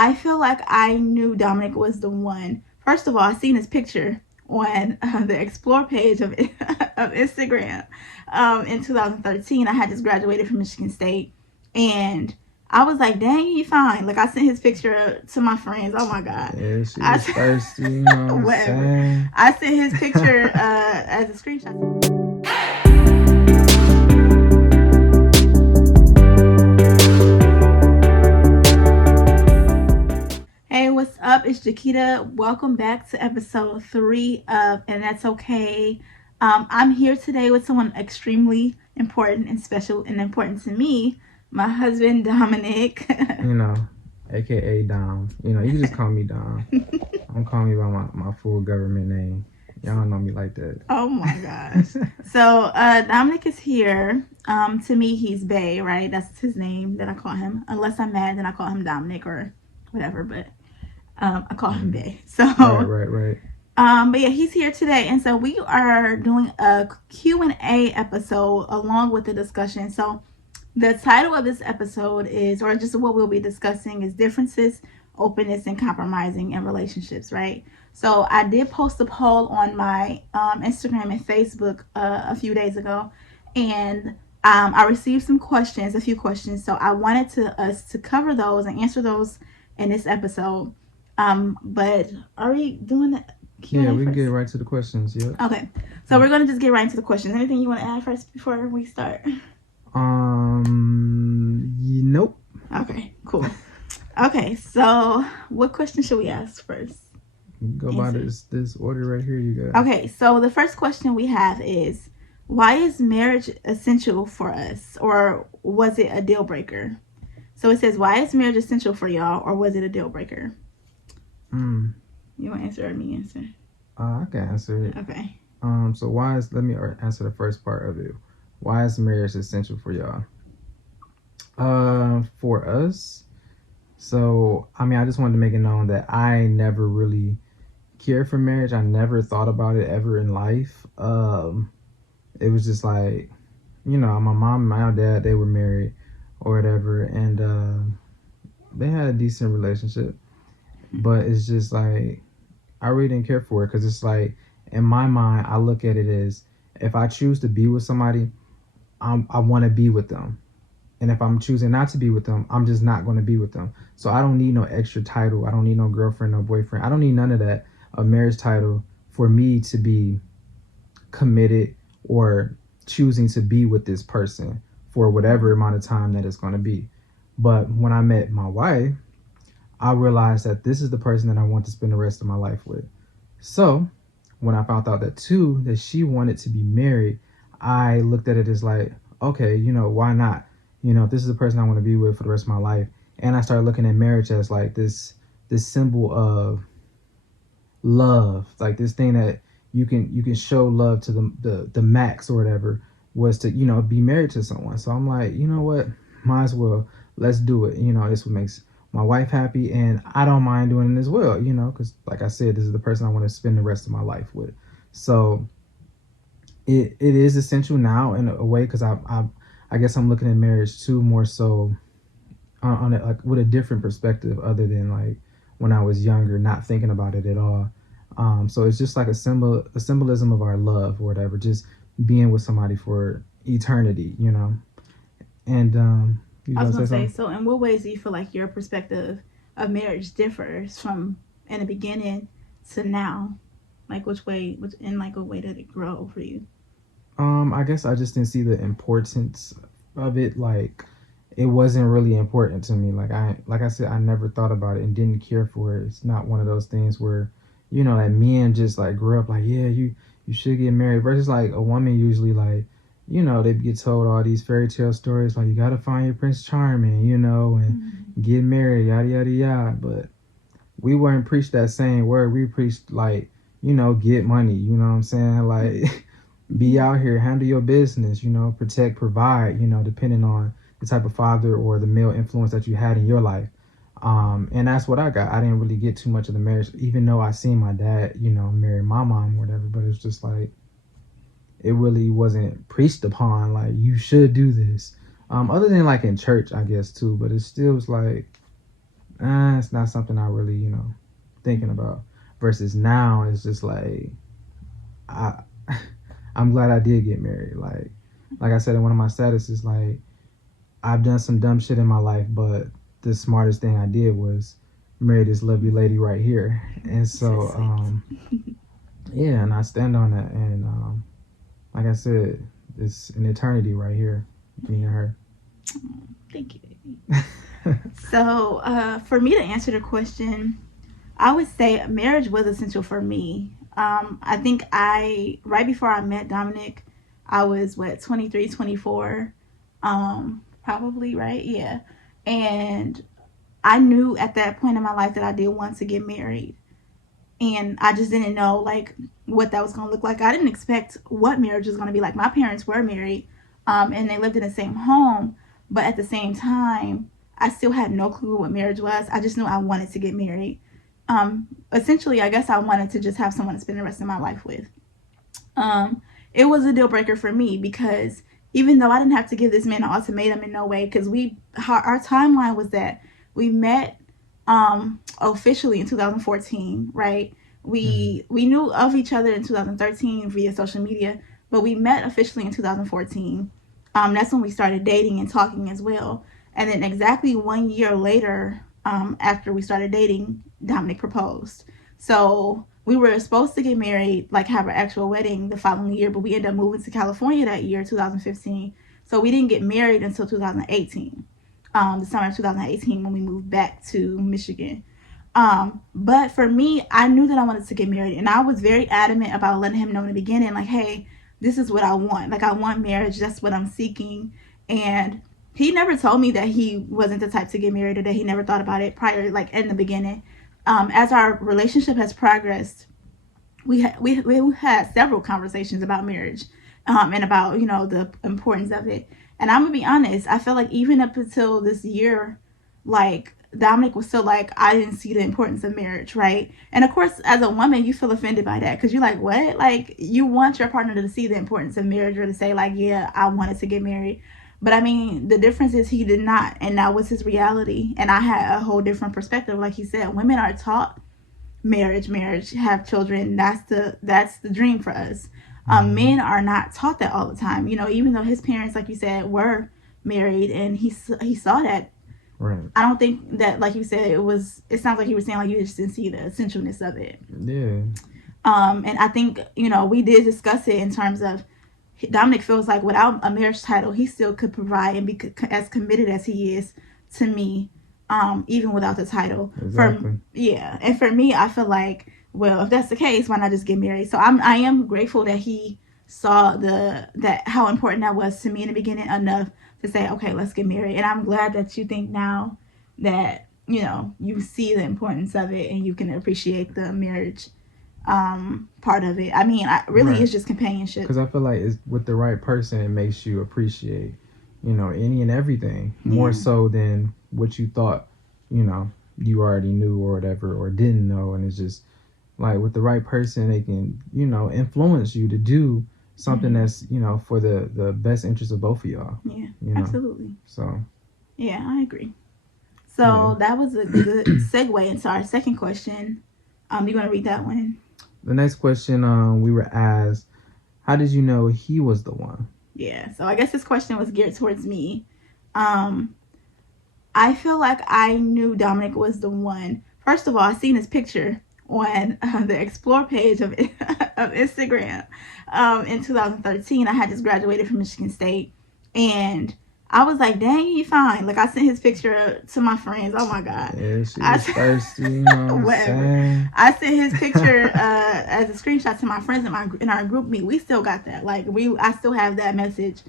I feel like I knew Dominic was the one. First of all, I seen his picture on the Explore page of Instagram in 2013. I had just graduated from Michigan State, and I was like, dang, he fine. Like, I sent his picture to my friends. Oh my God. Yeah, she was thirsty, you know what I'm whatever. saying? I sent his picture as a screenshot. Hey, what's up? It's Jakita. Welcome back to episode 3 of And That's Okay. I'm here today with someone extremely important and special and important to me, my husband, Dominic. You know, aka Dom. You know, you can just call me Dom. Don't call me by my full government name. Y'all don't know me like that. Oh my gosh. So Dominic is here. To me, he's Bay, right? That's his name that I call him. Unless I'm mad, then I call him Dominic or whatever. But I call him Bay. So Right. but yeah, he's here today, and so we are doing a Q&A episode along with the discussion. So the title of this episode is, or just what we'll be discussing, is differences, openness, and compromising in relationships, right? So I did post a poll on my Instagram and Facebook a few days ago, and I received some questions, a few questions. So I wanted us to cover those and answer those in this episode. But are we doing that? Q&A yeah, we can get right to the questions. Yeah. Okay, so we're gonna just get right into the questions. Anything you want to add first before we start? Nope. Okay, cool. Okay, so what question should we ask first? Go by this order right here. You got. Okay, so the first question we have is, why is marriage essential for us, or was it a deal breaker? So it says, why is marriage essential for y'all, or was it a deal breaker? You want to answer or me answer? I can answer it. Okay. So let me answer the first part of it. Why is marriage essential for y'all? For us, so I just wanted to make it known that I never really cared for marriage. I never thought about it ever in life. It was just like, my mom and my dad, they were married or whatever, and they had a decent relationship, but it's just like I really didn't care for it, because it's like, in my mind, I look at it as, if I choose to be with somebody, I want to be with them. And if I'm choosing not to be with them, I'm just not going to be with them. So I don't need no extra title. I don't need no girlfriend, no boyfriend. I don't need none of that, a marriage title, for me to be committed or choosing to be with this person for whatever amount of time that it's going to be. But when I met my wife, I realized that this is the person that I want to spend the rest of my life with. So when I found out that she wanted to be married, I looked at it as like, okay, why not? If this is the person I want to be with for the rest of my life. And I started looking at marriage as like this symbol of love, like this thing that you can show love to the max or whatever, was to, be married to someone. So I'm like, you know what? Might as well, let's do it. This what makes my wife happy, and I don't mind doing it as well, because like I said, this is the person I want to spend the rest of my life with. So it is essential now in a way, because I guess I'm looking at marriage too more so on it, like with a different perspective, other than like when I was younger, not thinking about it at all. So it's just like a symbolism of our love or whatever, just being with somebody for eternity, And I was gonna say, so in what ways do you feel like your perspective of marriage differs from in the beginning to now? Like what way did it grow for you? I guess I just didn't see the importance of it. Like, it wasn't really important to me. Like I said, I never thought about it and didn't care for it. It's not one of those things where, that men just like grew up like, yeah, you should get married, versus like a woman usually like, they get told all these fairy tale stories like, you gotta find your Prince Charming, and get married, yada yada yada. But we weren't preached that same word. We preached like, get money. You know what I'm saying? Like, be out here, handle your business. Protect, provide. Depending on the type of father or the male influence that you had in your life. And that's what I got. I didn't really get too much of the marriage, even though I seen my dad, marry my mom or whatever. But it's just like, it really wasn't preached upon, like, you should do this. Other than like in church, I guess, too. But it still was like, it's not something I really, thinking about. Versus now, it's just like I, I'm glad I did get married. Like I said in one of my statuses, like I've done some dumb shit in my life, but the smartest thing I did was marry this lovely lady right here. And So so, sweet. yeah, and I stand on that. And like I said, it's an eternity right here, me and her. Thank you, baby. So, for me to answer the question, I would say marriage was essential for me. I think right before I met Dominic, I was, 23, 24, probably, right? Yeah. And I knew at that point in my life that I did want to get married. And I just didn't know, like, what that was going to look like. I didn't expect what marriage was going to be like. My parents were married, and they lived in the same home. But at the same time, I still had no clue what marriage was. I just knew I wanted to get married. Essentially, I guess I wanted to just have someone to spend the rest of my life with. Um, it was a deal breaker for me because even though I didn't have to give this man an ultimatum in no way, because our timeline was that we met officially in 2014, right? Mm-hmm. We knew of each other in 2013 via social media, but we met officially in 2014. That's when we started dating and talking as well. And then exactly 1 year later, after we started dating, Dominic proposed. So we were supposed to get married, like have our actual wedding the following year, but we ended up moving to California that year, 2015. So we didn't get married until 2018, the summer of 2018 when we moved back to Michigan. But for me, I knew that I wanted to get married, and I was very adamant about letting him know in the beginning, like, hey, this is what I want. Like, I want marriage. That's what I'm seeking. And he never told me that he wasn't the type to get married or that he never thought about it prior, like in the beginning. As our relationship has progressed, we had several conversations about marriage, and about the importance of it. And I'm gonna be honest, I feel like even up until this year, like Dominic was still like, I didn't see the importance of marriage, right? And of course, as a woman, you feel offended by that because you're like, what? Like, you want your partner to see the importance of marriage or to say, like, yeah, I wanted to get married. But I mean, the difference is he did not, and that was his reality. And I had a whole different perspective. Like he said, women are taught marriage, have children. That's the dream for us. Mm-hmm. Men are not taught that all the time. Even though his parents, like you said, were married, and he saw that. Right. I don't think that, like you said, it was. It sounds like you were saying like you just didn't see the essentialness of it. Yeah. And I think we did discuss it in terms of Dominic feels like without a marriage title, he still could provide and be as committed as he is to me, even without the title. Exactly. And for me, I feel like, well, if that's the case, why not just get married? So I am grateful that he saw that how important that was to me in the beginning enough to say, okay, let's get married. And I'm glad that you think now that you see the importance of it and you can appreciate the marriage part of it. I mean, really, Right. it's just companionship. Because I feel like it's with the right person, it makes you appreciate, any and everything more Yeah. so than what you thought, you know, you already knew or whatever or didn't know. And it's just like with the right person, they can, influence you to do something Mm-hmm. that's, for the best interest of both of y'all, Yeah, you know. absolutely. So, Yeah, I agree. yeah. So that was a good segue into our second question. Do you want to read that one? The next question we were asked, how did you know he was the one? Yeah. So I guess this question was geared towards me. Um, I feel like I knew Dominic was the one. First of all, I seen his picture on the explore page of of Instagram in 2013. I had just graduated from Michigan State, and I was like, "Dang, he fine." Like I sent his picture to my friends. Oh my god, Yeah, she was I thirsty, you know what I'm whatever. saying? I sent his picture as a screenshot to my friends in our group meet. We still got that. Like I still have that message.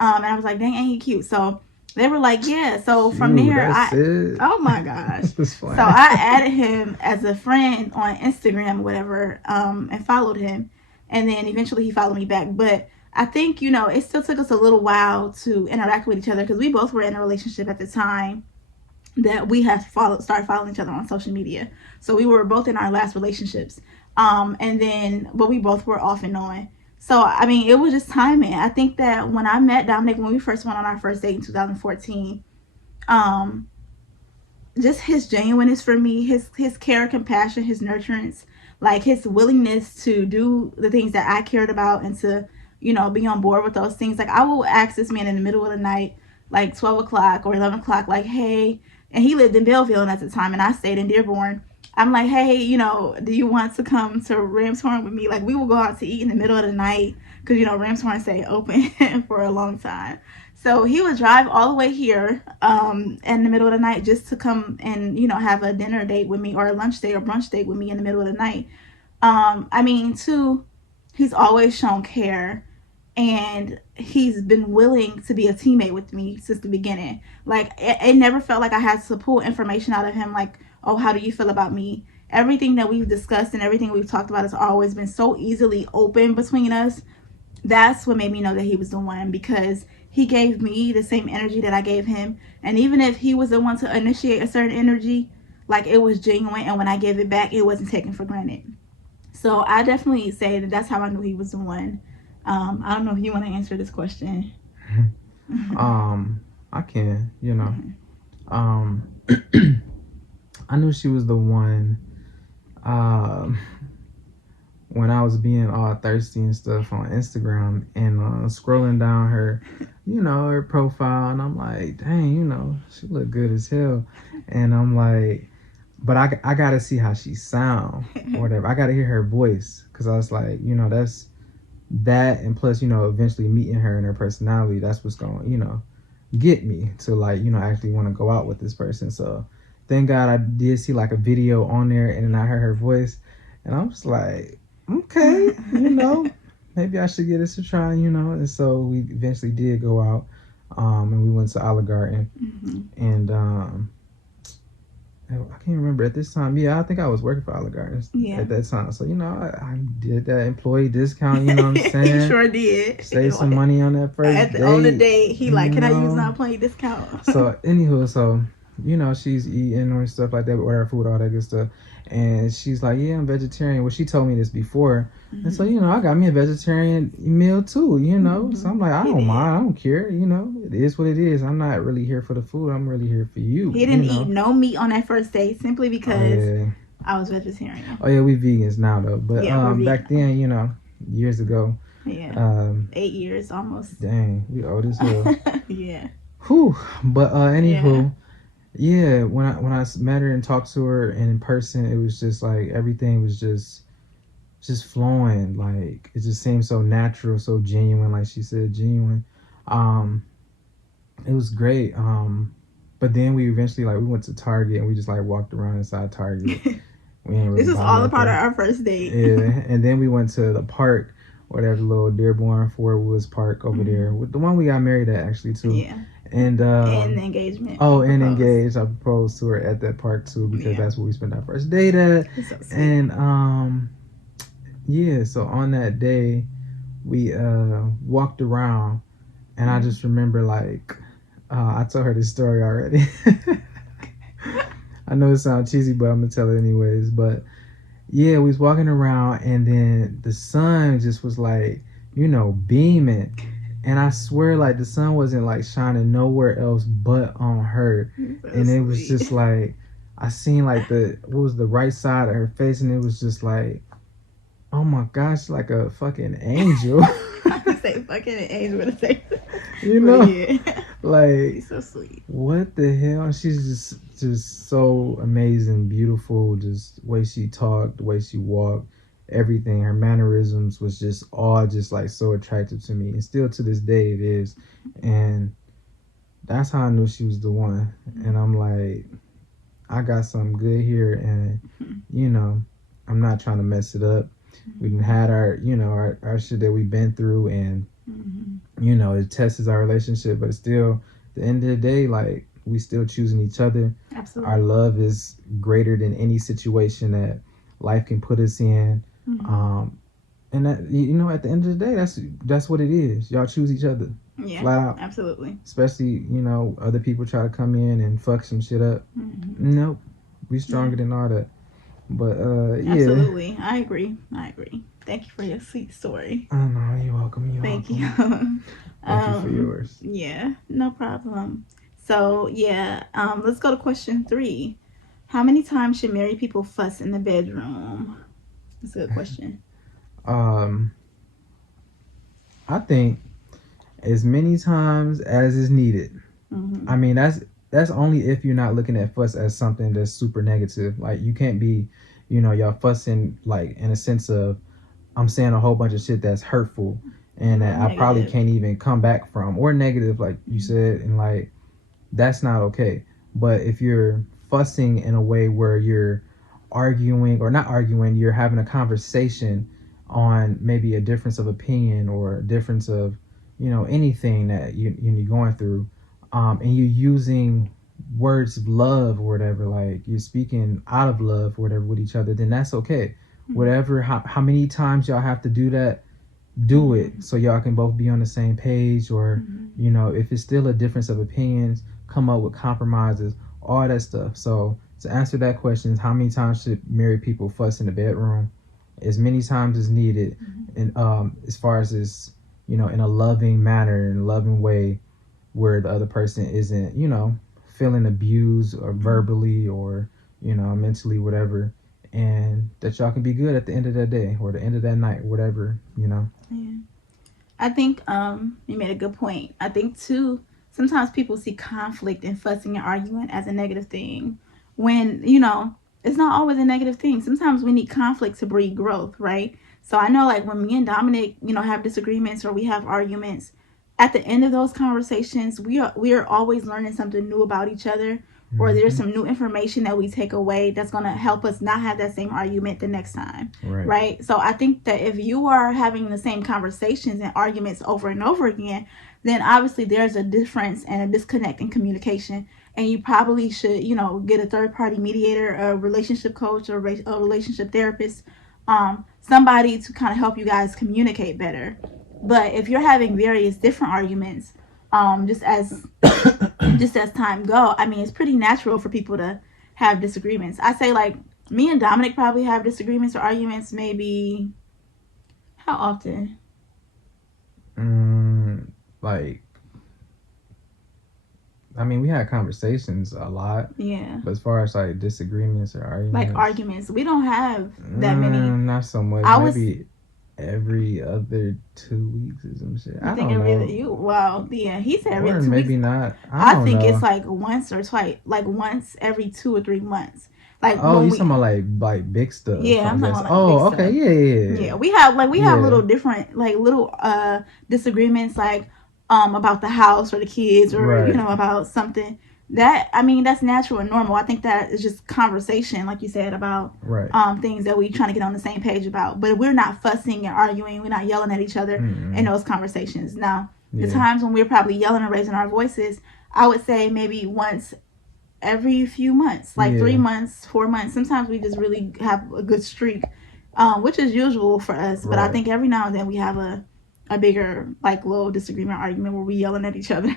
And I was like, "Dang, ain't he cute?" So they were like, yeah. So from Cute, there, that's it. oh my gosh. It's So fine. I added him as a friend on Instagram or whatever, and followed him. And then eventually he followed me back. But I think, it still took us a little while to interact with each other because we both were in a relationship at the time that we had started following each other on social media. So we were both in our last relationships. But we both were off and on. So, I mean, it was just timing. I think that when I met Dominic, when we first went on our first date in 2014, um, just his genuineness for me, his care, compassion, his nurturance, like his willingness to do the things that I cared about and to, be on board with those things. Like I will ask this man in the middle of the night, like 12 o'clock or 11 o'clock, like, hey, and he lived in Belleville at the time, and I stayed in Dearborn. I'm like, hey, do you want to come to Ramshorn with me? Like, we will go out to eat in the middle of the night because, Ramshorn stay open for a long time. So he would drive all the way here in the middle of the night just to come and, have a dinner date with me or a lunch date or brunch date with me in the middle of the night. Two, he's always shown care, and he's been willing to be a teammate with me since the beginning. Like, it never felt like I had to pull information out of him, like, oh, how do you feel about me? Everything that we've discussed and everything we've talked about has always been so easily open between us. That's what made me know that he was the one, because he gave me the same energy that I gave him. And even if he was the one to initiate a certain energy, like, it was genuine, and when I gave it back, it wasn't taken for granted. So I definitely say that that's how I knew he was the one. I don't know if you want to answer this question. I can, I knew she was the one when I was being all thirsty and stuff on Instagram and scrolling down her, her profile, and I'm like, dang, she look good as hell. And I'm like, but I gotta see how she sound or whatever. I gotta hear her voice, because I was like, that's that, and plus, eventually meeting her and her personality, that's what's going, get me to, like, actually want to go out with this person. So thank God I did see like a video on there, and then I heard her voice, and I'm just like, okay, maybe I should give this a try, And so we eventually did go out, and we went to Olive Garden, and I can't remember at this time. Yeah, I think I was working for Olive Garden at that time. So, I did that employee discount, you know what I'm saying? He sure did. Save some money on that first date. On the date, he like, can I use my employee discount? So, she's eating or stuff like that, order her food, all that good stuff. And she's like, yeah, I'm vegetarian. Well, she told me this before. And so, I got me a vegetarian meal too, So I'm like, I don't mind. I don't care. It is what it is. I'm not really here for the food. I'm really here for you. He didn't eat no meat on that first date simply because I was vegetarian. Oh, yeah, we vegans now, though. But back then, years ago. Yeah. 8 years almost. Dang, we old as hell. Yeah. Whew. But anywho. Yeah, when I met her and talked to her and in person, it was just like everything was just flowing. Like, it just seemed so natural, so genuine. Like she said, genuine. It was great. But then we eventually, like, we went to Target and we just like walked around inside Target. We ain't really this was all a part of our first date. Yeah, and then we went to the park, whatever, little Dearborn Fort Woods Park over there, with the one we got married at actually too. Yeah. And engagement. Oh, and engaged. I proposed to her at that park too, because that's where we spent our first date at. So and so on that day we walked around, and I just remember, like, I told her this story already. I know it sounds cheesy, but I'm gonna tell it anyways. But yeah, we was walking around, and then the sun just was like, beaming. And I swear, like, the sun wasn't like shining nowhere else but on her. And it was just like, I seen like the right side of her face, and it was just like, oh my gosh, like a fucking angel. I say fucking an angel with a face. Like, she's so sweet. What the hell? She's just so amazing, beautiful. Just the way she talked, the way she walked. Everything, her mannerisms was just all just like so attractive to me, and still to this day it is. And that's how I knew she was the one. And I'm like, I got something good here, and I'm not trying to mess it up. We done had our our shit that we've been through, and it tests our relationship, but it's still, at the end of the day, like, we still choosing each other. Absolutely. Our love is greater than any situation that life can put us in. And that, at the end of the day, that's what it is. Y'all choose each other. Yeah, flat out. Absolutely. Especially, other people try to come in and fuck some shit up. Nope, we stronger than all that. But yeah, absolutely, I agree. Thank you for your sweet story. Oh no, you're welcome. Thank you. Thank you for yours. Yeah, no problem. So yeah, let's go to question 3. How many times should married people fuss in the bedroom? That's a good question. Um, I think as many times as is needed. Mm-hmm. I mean, that's only if you're not looking at fuss as something that's super negative. Like you can't be, y'all fussing like in a sense of I'm saying a whole bunch of shit that's hurtful and Or that I probably negative. can't even come back from, or negative, like you said, and like that's not okay. But if you're fussing in a way where you're arguing or not arguing, you're having a conversation on maybe a difference of opinion or a difference of, anything that you're going through, and you're using words of love or whatever, like you're speaking out of love or whatever with each other, then that's okay. Mm-hmm. Whatever, how many times y'all have to do that, do Mm-hmm. it so y'all can both be on the same page, or Mm-hmm. if it's still a difference of opinions, come up with compromises, all that stuff. So to answer that question, how many times should married people fuss in the bedroom? As many times as needed, Mm-hmm. and as far as this, in a loving manner, in a loving way, where the other person isn't, feeling abused or Mm-hmm. verbally or mentally, whatever, and that y'all can be good at the end of that day or the end of that night, whatever. Yeah. I think you made a good point. I think too, sometimes people see conflict and fussing and arguing as a negative thing when, it's not always a negative thing. Sometimes we need conflict to breed growth, right? So I know like when me and Dominic, have disagreements or we have arguments, at the end of those conversations, we are always learning something new about each other, or there's Hmm. some new information that we take away that's going to help us not have that same argument the next time, Right. right? So I think that if you are having the same conversations and arguments over and over again, then obviously there's a difference and a disconnect in communication, and you probably should, get a third party mediator, a relationship coach, or a relationship therapist, somebody to kind of help you guys communicate better. But if you're having various different arguments, just as just as time go, I mean, it's pretty natural for people to have disagreements. I say like me and Dominic probably have disagreements or arguments maybe how often? Like, I mean, we had conversations a lot, Yeah. but as far as like disagreements or Like arguments, arguments. We don't have that many. not so much. I was Maybe every other 2 weeks or some shit. you I think don't every know. you well, yeah, he said every Or 2 weeks. maybe not. I I don't think it's know. like once or twice, like once every 2 or 3 months. Like Oh, when you we talking about like big stuff? yeah, I I'm talking guess. about like big Oh, okay. stuff. Yeah, yeah, Yeah, we have yeah. little different like little disagreements like about the house or the kids or Right, about something that I mean that's natural and normal. I think that is just conversation like you said about right. things that we trying to get on the same page about. But we're not fussing and arguing. We're not yelling at each other in Mm-mm. those conversations. Now, the Yeah, times when we're probably yelling and raising our voices, I would say maybe once every few months, like yeah, 3 months, 4 months. Sometimes we just really have a good streak, which is usual for us. But I right. think every now and then we have a bigger like little disagreement argument where we yelling at each other,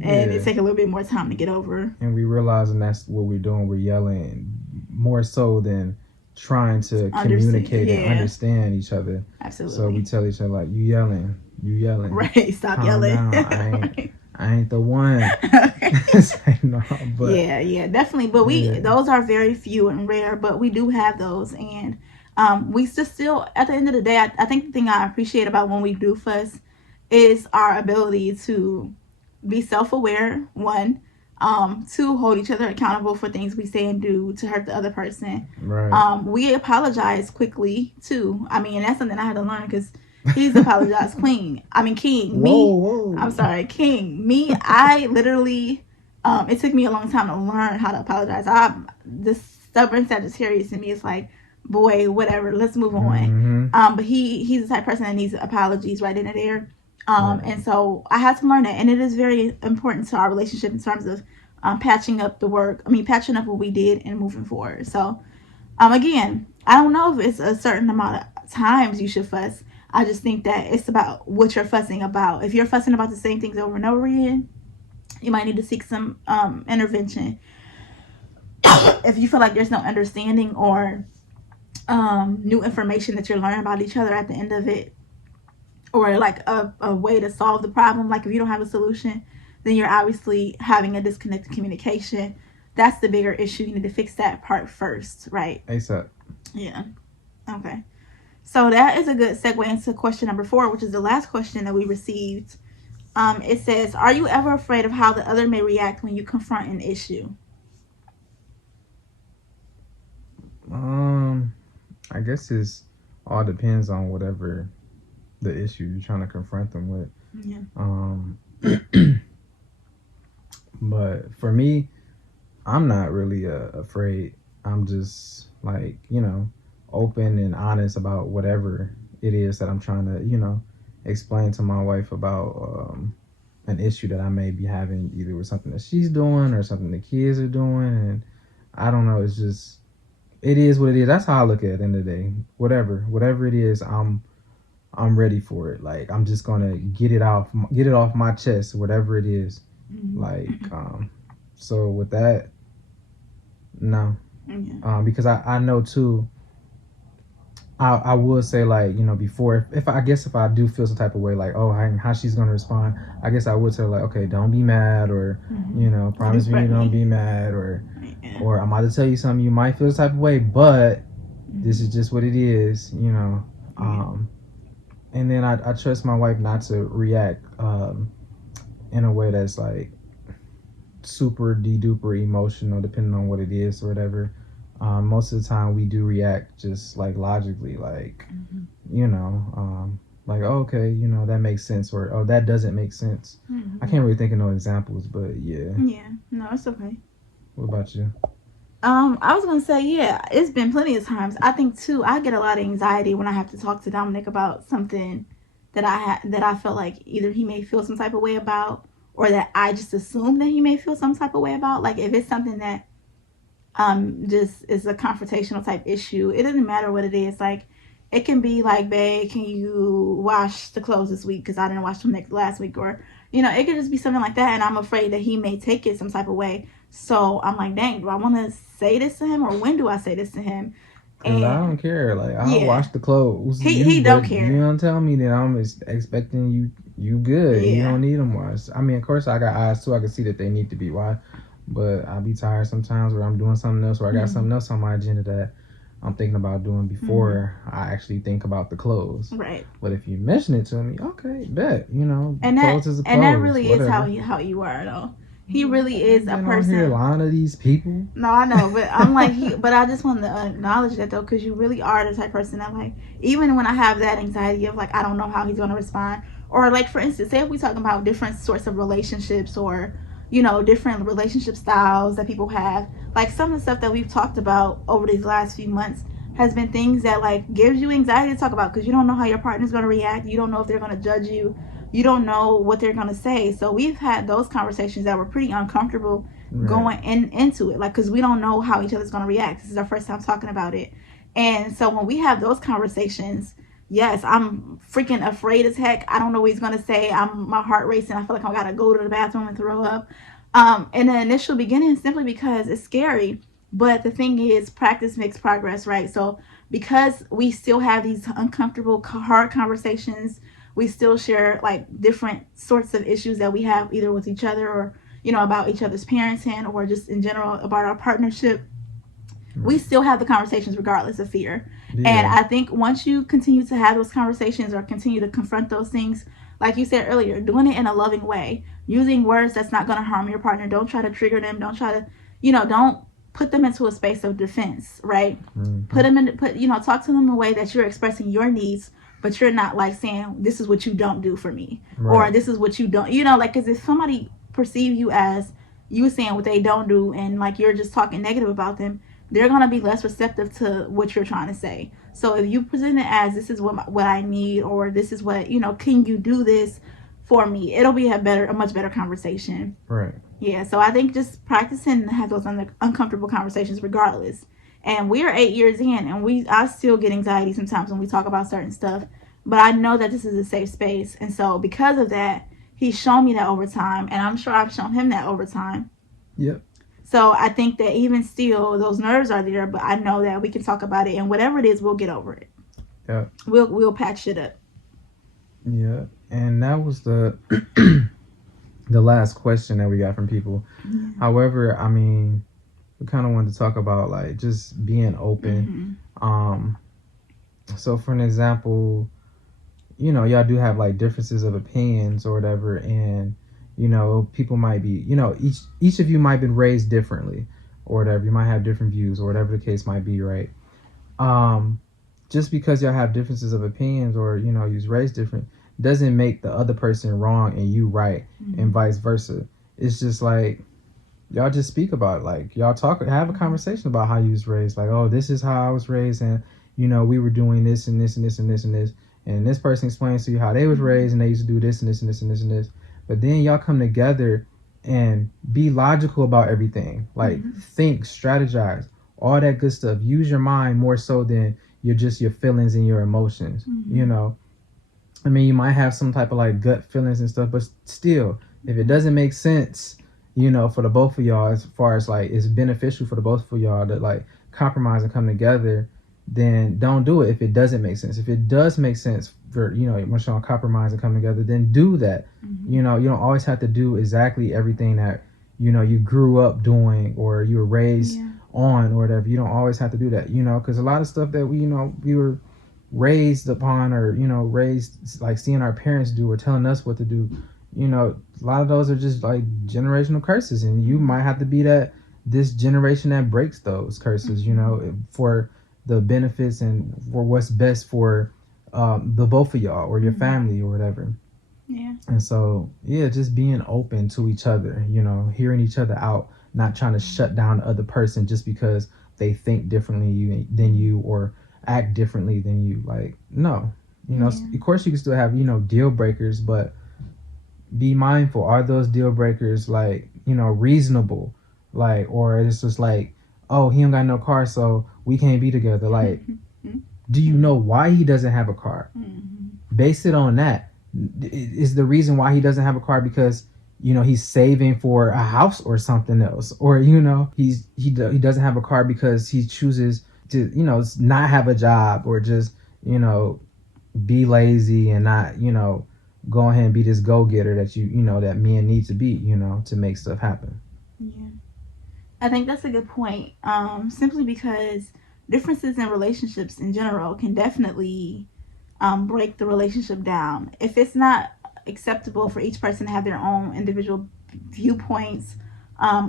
and it Yeah. take a little bit more time to get over. And we realizing that's what we're doing. We're yelling more so than trying to Understand? communicate and Yeah, understand each other. So we absolutely. tell each other like, you yelling, Right. Stop calm yelling. down. Right. I ain't the one. Okay. It's like, no, but Yeah, yeah, definitely. But we yeah, those are very few and rare, but we do have those, and we still at the end of the day, I think the thing I appreciate about when we do fuss is our ability to be self-aware. One, to hold each other accountable for things we say and do to hurt the other person. right. We apologize quickly too. I mean, that's something I had to learn because he's apologized queen. I mean, king. Whoa, Me, I'm whoa. sorry, king. Me, I literally. It took me a long time to learn how to apologize. The stubborn Sagittarius in me is like, boy, whatever, let's move on. Mm-hmm. But he's the type of person that needs apologies right in and there. Right. And so I had to learn that, and it is very important to our relationship in terms of patching up the work. I mean, patching up what we did and moving forward. So, again, I don't know if it's a certain amount of times you should fuss. I just think that it's about what you're fussing about. If you're fussing about the same things over and over again, you might need to seek some intervention. If you feel like there's no understanding or new information that you're learning about each other at the end of it, or like a way to solve the problem, like if you don't have a solution, then you're obviously having a disconnected communication. That's the bigger issue. You need to fix that part first, right? ASAP. Yeah. Okay. So that is a good segue into question number 4, which is the last question that we received. It says, are you ever afraid of how the other may react when you confront an issue? I guess it's all depends on whatever the issue you're trying to confront them with. Yeah. But for me, I'm not really afraid. I'm just like, open and honest about whatever it is that I'm trying to, explain to my wife about an issue that I may be having, either with something that she's doing or something the kids are doing. And I don't know. It's just, it is what it is. That's how I look at it at the end of the day. Whatever it is, I'm ready for it. Like, I'm just gonna get it off my chest, whatever it is. Mm-hmm. Like, so with that, no. Mm-hmm. Because I know too, I would say, like, before, if I guess if I do feel some type of way, like, oh, how she's gonna respond, I guess I would say, like, okay, don't be mad, or promise me you don't be mad, or I'm about to tell you something, you might feel the type of way, but this is just what it is, and then I trust my wife not to react in a way that's like super de-duper emotional, depending on what it is or whatever. Most of the time we do react just like logically, like, like, oh, okay, that makes sense, or, oh, that doesn't make sense. I can't really think of no examples, but yeah. Yeah, no, it's okay. What about you? I was gonna say, yeah, it's been plenty of times. I think too, I get a lot of anxiety when I have to talk to Dominic about something that I feel like either he may feel some type of way about, or that I just assume that he may feel some type of way about. Like, if it's something that just is a confrontational type issue, it doesn't matter what it is. Like, it can be like, babe, can you wash the clothes this week because I didn't wash them last week, or it could just be something like that, and I'm afraid that he may take it some type of way. So I'm like, dang, do I want to say this to him, or when do I say this to him? Cause I don't care. Like, I'll wash the clothes. He don't care. You don't tell me that I'm expecting you good. Yeah. You don't need them washed. I mean, of course, I got eyes too. I can see that they need to be washed. But I'll be tired sometimes where I'm doing something else, or I got something else on my agenda that I'm thinking about doing before I actually think about the clothes. Right. But if you mention it to me, okay, bet. And clothes is a clothes. And that really whatever. is how you are, though. He really is a person. Hear a lot of these people. No, I know, but I'm like, but I just want to acknowledge that, though, because you really are the type of person that, like, even when I have that anxiety of, like, I don't know how he's going to respond, or, like, for instance, say if we talking about different sorts of relationships, or different relationship styles that people have, like, some of the stuff that we've talked about over these last few months has been things that, like, gives you anxiety to talk about, because you don't know how your partner's going to react. You don't know if they're going to judge you. You don't know what they're going to say. So we've had those conversations that were pretty uncomfortable going into it, like, because we don't know how each other's going to react. This is our first time talking about it. And so when we have those conversations, yes, I'm freaking afraid as heck. I don't know what he's going to say. My heart racing. I feel like I got to go to the bathroom and throw up. In the initial beginning, simply because it's scary. But the thing is, practice makes progress, right? So because we still have these uncomfortable, hard conversations, we still share, like, different sorts of issues that we have either with each other, or about each other's parenting, or just in general about our partnership. We still have the conversations regardless of fear. And I think once you continue to have those conversations, or continue to confront those things, like you said earlier, doing it in a loving way, using words that's not going to harm your partner. Don't try to trigger them. Don't try to don't put them into a space of defense, right? Put them in talk to them in a way that you're expressing your needs, but you're not, like, saying, this is what you don't do for me, or this is what you don't, like, because if somebody perceive you as you saying what they don't do, and, like, you're just talking negative about them, they're going to be less receptive to what you're trying to say. So if you present it as, this is what I need, or this is what, can you do this for me, it'll be a much better conversation. Right. Yeah, so I think just practicing to have those uncomfortable conversations regardless. And we are 8 years in, and I still get anxiety sometimes when we talk about certain stuff. But I know that this is a safe space. And so because of that, he's shown me that over time. And I'm sure I've shown him that over time. Yep. So I think that even still, those nerves are there. But I know that we can talk about it. And whatever it is, we'll get over it. Yeah. We'll patch it up. Yeah. And that was the the last question that we got from people. Yeah. However, I mean, we kind of wanted to talk about like just being open. Mm-hmm. Um, so for an example, y'all do have like differences of opinions or whatever, and people might be, each of you might have been raised differently or whatever. You might have different views or whatever the case might be, right? Um, just because y'all have differences of opinions or you're raised different doesn't make the other person wrong and you right, and Mm-hmm. vice versa. It's just like y'all just speak about it. Like y'all have a conversation about how you was raised. Like, oh, this is how I was raised, and we were doing this and this and this and this and this. And this person explains to you how they was Mm-hmm. raised and they used to do this and this and this and this and this. But then y'all come together and be logical about everything. Like Mm-hmm. think, strategize, all that good stuff. Use your mind more so than your feelings and your emotions. Mm-hmm. I mean, you might have some type of like gut feelings and stuff, but still, if it doesn't make sense, for the both of y'all, as far as like it's beneficial for the both of y'all to like compromise and come together, then don't do it if it doesn't make sense. If it does make sense for, once y'all compromise and come together, then do that. Mm-hmm. You don't always have to do exactly everything that, you grew up doing or you were raised Yeah. on or whatever. You don't always have to do that, because a lot of stuff that we were raised upon or raised like seeing our parents do or telling us what to do, a lot of those are just like generational curses, and you Mm-hmm. might have to be this generation that breaks those curses, Mm-hmm. for the benefits and for what's best for the both of y'all or your Mm-hmm. family or whatever. Yeah. And so yeah, just being open to each other, hearing each other out, not trying to shut down the other person just because they think differently than you or act differently than you. Like, no. Yeah. Of course you can still have, deal breakers, but be mindful. Are those deal breakers like, reasonable? Like, or it's just like, oh, he don't got no car, so we can't be together. Like, do you know why he doesn't have a car? Mm-hmm. Base it on that. Is the reason why he doesn't have a car because he's saving for a house or something else, or he doesn't have a car because he chooses to not have a job or just you know be lazy and not go ahead and be this go-getter that that men need to be to make stuff happen. Yeah. I think that's a good point. Simply because differences in relationships in general can definitely break the relationship down. If it's not acceptable for each person to have their own individual viewpoints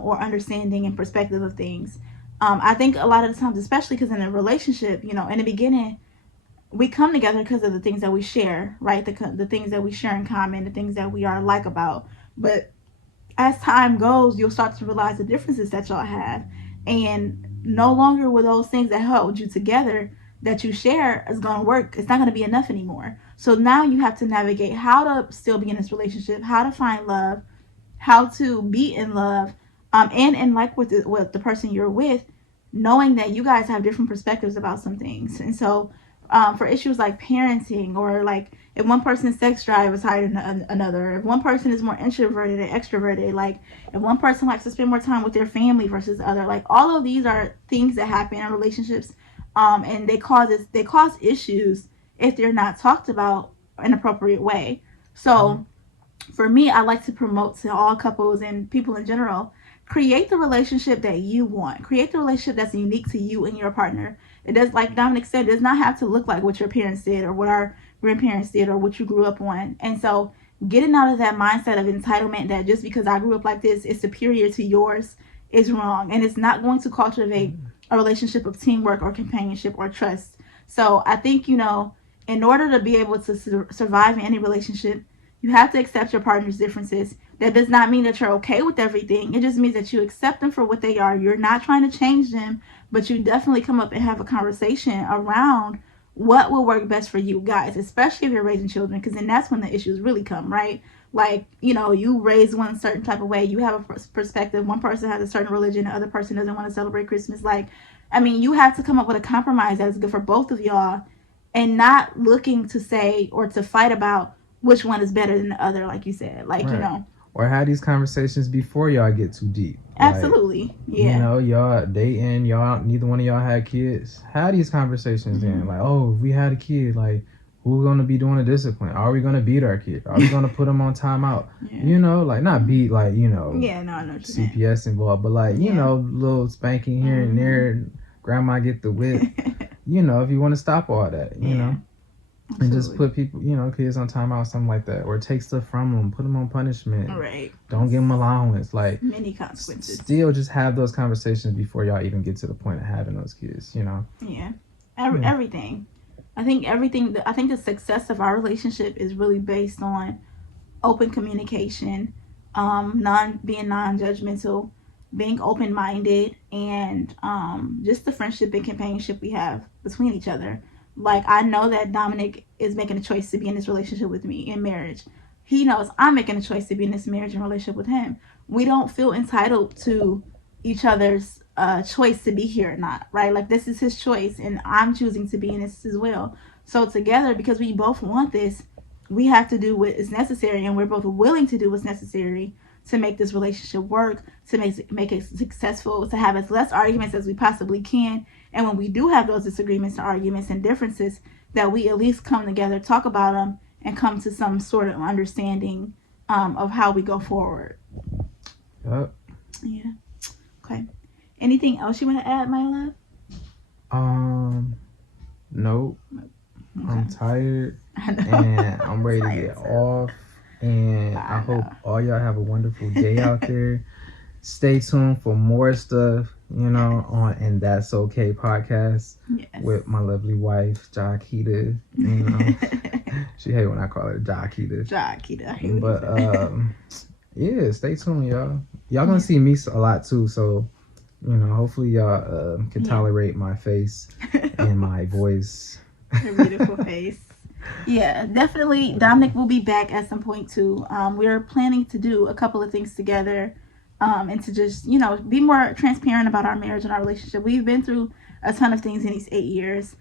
or understanding and perspective of things, I think a lot of the times, especially because in a relationship, in the beginning, we come together because of the things that we share, right? The things that we share in common, the things that we are alike about. But as time goes, you'll start to realize the differences that y'all have. And no longer will those things that held you together that you share is going to work. It's not going to be enough anymore. So now you have to navigate how to still be in this relationship, how to find love, how to be in love, and in like with the person you're with, knowing that you guys have different perspectives about some things. And so, for issues like parenting or like if one person's sex drive is higher than another, if one person is more introverted or extroverted, like if one person likes to spend more time with their family versus the other, like all of these are things that happen in relationships, and they cause issues if they're not talked about in an appropriate way. Right. So for me, I like to promote to all couples and people in general, create the relationship that you want. Create the relationship that's unique to you and your partner. It does, like Dominic said, it does not have to look like what your parents did or what our grandparents did or what you grew up on. And so getting out of that mindset of entitlement that just because I grew up like this is superior to yours is wrong. And it's not going to cultivate a relationship of teamwork or companionship or trust. So I think, in order to be able to survive in any relationship, you have to accept your partner's differences. That does not mean that you're okay with everything. It just means that you accept them for what they are. You're not trying to change them, but you definitely come up and have a conversation around what will work best for you guys, especially if you're raising children, because then that's when the issues really come, right? Like, you raise one certain type of way, you have a perspective, one person has a certain religion, the other person doesn't want to celebrate Christmas. Like, I mean, you have to come up with a compromise that is good for both of y'all and not looking to say or to fight about which one is better than the other, like you said. Like, Right. Or have these conversations before y'all get too deep. Like, absolutely. Yeah. y'all dating, y'all neither one of y'all had kids. Have these conversations then. Mm-hmm. Like, oh, if we had a kid, like, who's going to be doing the discipline? Are we going to beat our kid? Are we going to put them on timeout? You know, like not beat, like, you know, yeah, no, I know what CPS involved, but like, you know, little spanking here and there, grandma get the whip. You know, if you want to stop all that, you know. Absolutely. And just put people, you know, kids on timeout, something like that, or take stuff from them, put them on punishment. Right. Don't give them allowance. Like many consequences. Still, just have those conversations before y'all even get to the point of having those kids. You know. Yeah. Everything. I think everything. I think the success of our relationship is really based on open communication, being non-judgmental, being open-minded, and just the friendship and companionship we have between each other. Like, I know that Dominic is making a choice to be in this relationship with me in marriage. He knows I'm making a choice to be in this marriage and relationship with him. We don't feel entitled to each other's choice to be here or not, right? Like, this is his choice, and I'm choosing to be in this as well. So together, because we both want this, we have to do what is necessary, and we're both willing to do what's necessary to make this relationship work, to make it successful, to have as less arguments as we possibly can. And when we do have those disagreements and arguments and differences, that we at least come together, talk about them, and come to some sort of understanding of how we go forward. Yep. Yeah. Okay. Anything else you want to add, my love? Nope. Okay. I'm tired. And I'm ready to get off. And I hope all y'all have a wonderful day out there. Stay tuned for more stuff, you know, on And That's Okay podcast with my lovely wife, Jakita. You know, she hate when I call her Jakita. Jakita, I hate But yeah, stay tuned, y'all. Y'all gonna see me a lot too, so you know, hopefully y'all can tolerate my face and my voice. Your beautiful face. Yeah, definitely. Dominic will be back at some point too. We're planning to do a couple of things together, and to just, you know, be more transparent about our marriage and our relationship. We've been through a ton of things in these 8 years.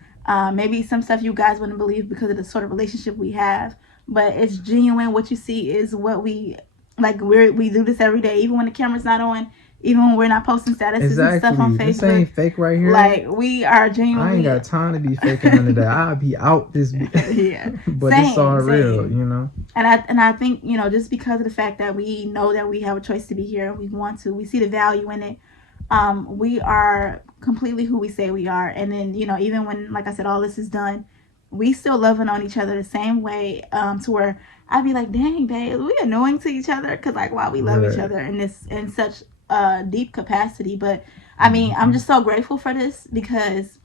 Maybe some stuff you guys wouldn't believe because of the sort of relationship we have, but it's genuine. What you see is what we like. We do this every day, even when the camera's not on. Even when we're not posting statuses and stuff on Facebook. This ain't fake right here. Like, we are genuinely... I ain't got time to be faking none of that. I'll be out this... Yeah. But it's all real, you know? And I think, you know, just because of the fact that we know that we have a choice to be here and we want to, we see the value in it. We are completely who we say we are. And then, you know, even when, like I said, all this is done, we still loving on each other the same way, to where I'd be like, dang, babe, we annoying to each other? Because, like, wow, we love each other in such... deep capacity. But I mean, I'm just so grateful for this because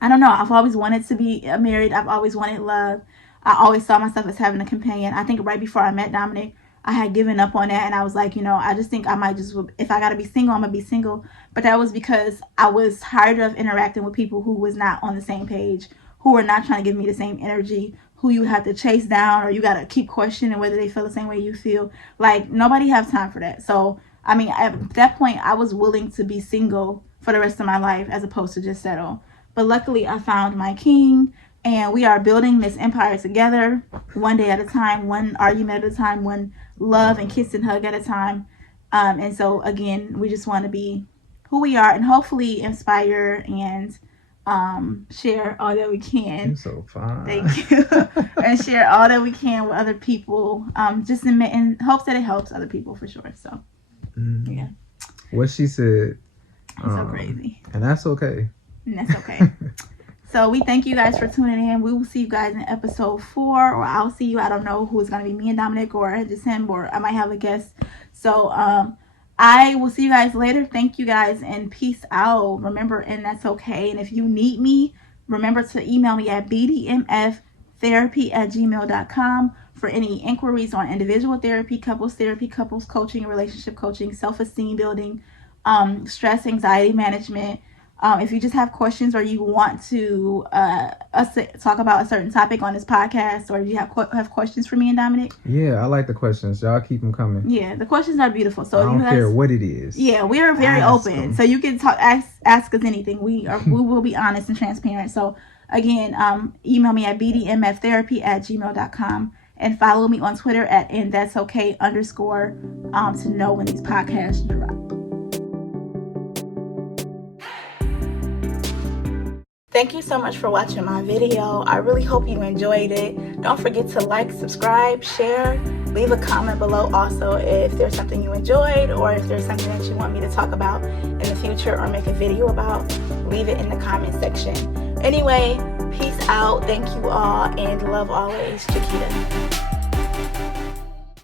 I don't know, I've always wanted to be married. I've always wanted love. I always saw myself as having a companion. I think right before I met Dominic, I had given up on that, and I was like, you know, I just think I might just, if I gotta be single, I'm gonna be single. But that was because I was tired of interacting with people who was not on the same page, who were not trying to give me the same energy, who you have to chase down, or you gotta keep questioning whether they feel the same way you feel. Like, nobody has time for that. So I mean, at that point, I was willing to be single for the rest of my life as opposed to just settle. But luckily, I found my king, and we are building this empire together, one day at a time, one argument at a time, one love and kiss and hug at a time. And so, again, we just want to be who we are and hopefully inspire and share all that we can. You're so fine. Thank you. And share all that we can with other people, just in hopes that it helps other people for sure. So. Yeah. What she said. It's so crazy. And that's okay. And that's okay. So we thank you guys for tuning in. We will see you guys in episode 4, or I'll see you. I don't know who it's going to be, me and Dominic, or just him, or I might have a guest. So I will see you guys later. Thank you guys, and peace out. Remember, and that's okay. And if you need me, remember to email me at bdmftherapy@gmail.com for any inquiries on individual therapy, couples coaching, relationship coaching, self-esteem building, stress, anxiety management. If you just have questions, or you want to us to talk about a certain topic on this podcast, or you have questions for me and Dominic. Yeah, I like the questions. Y'all keep them coming. Yeah, the questions are beautiful. So I don't care what it is. Yeah, we are very open. So you can ask us anything. We will be honest and transparent. So again, email me at bdmftherapy@gmail.com. And follow me on Twitter at @andthat'sokay_ to know when these podcasts drop. Thank you so much for watching my video. I really hope you enjoyed it. Don't forget to like, subscribe, share, leave a comment below also if there's something you enjoyed or if there's something that you want me to talk about in the future or make a video about. Leave it in the comment section. Anyway, peace out. Thank you all, and love always, Jakita.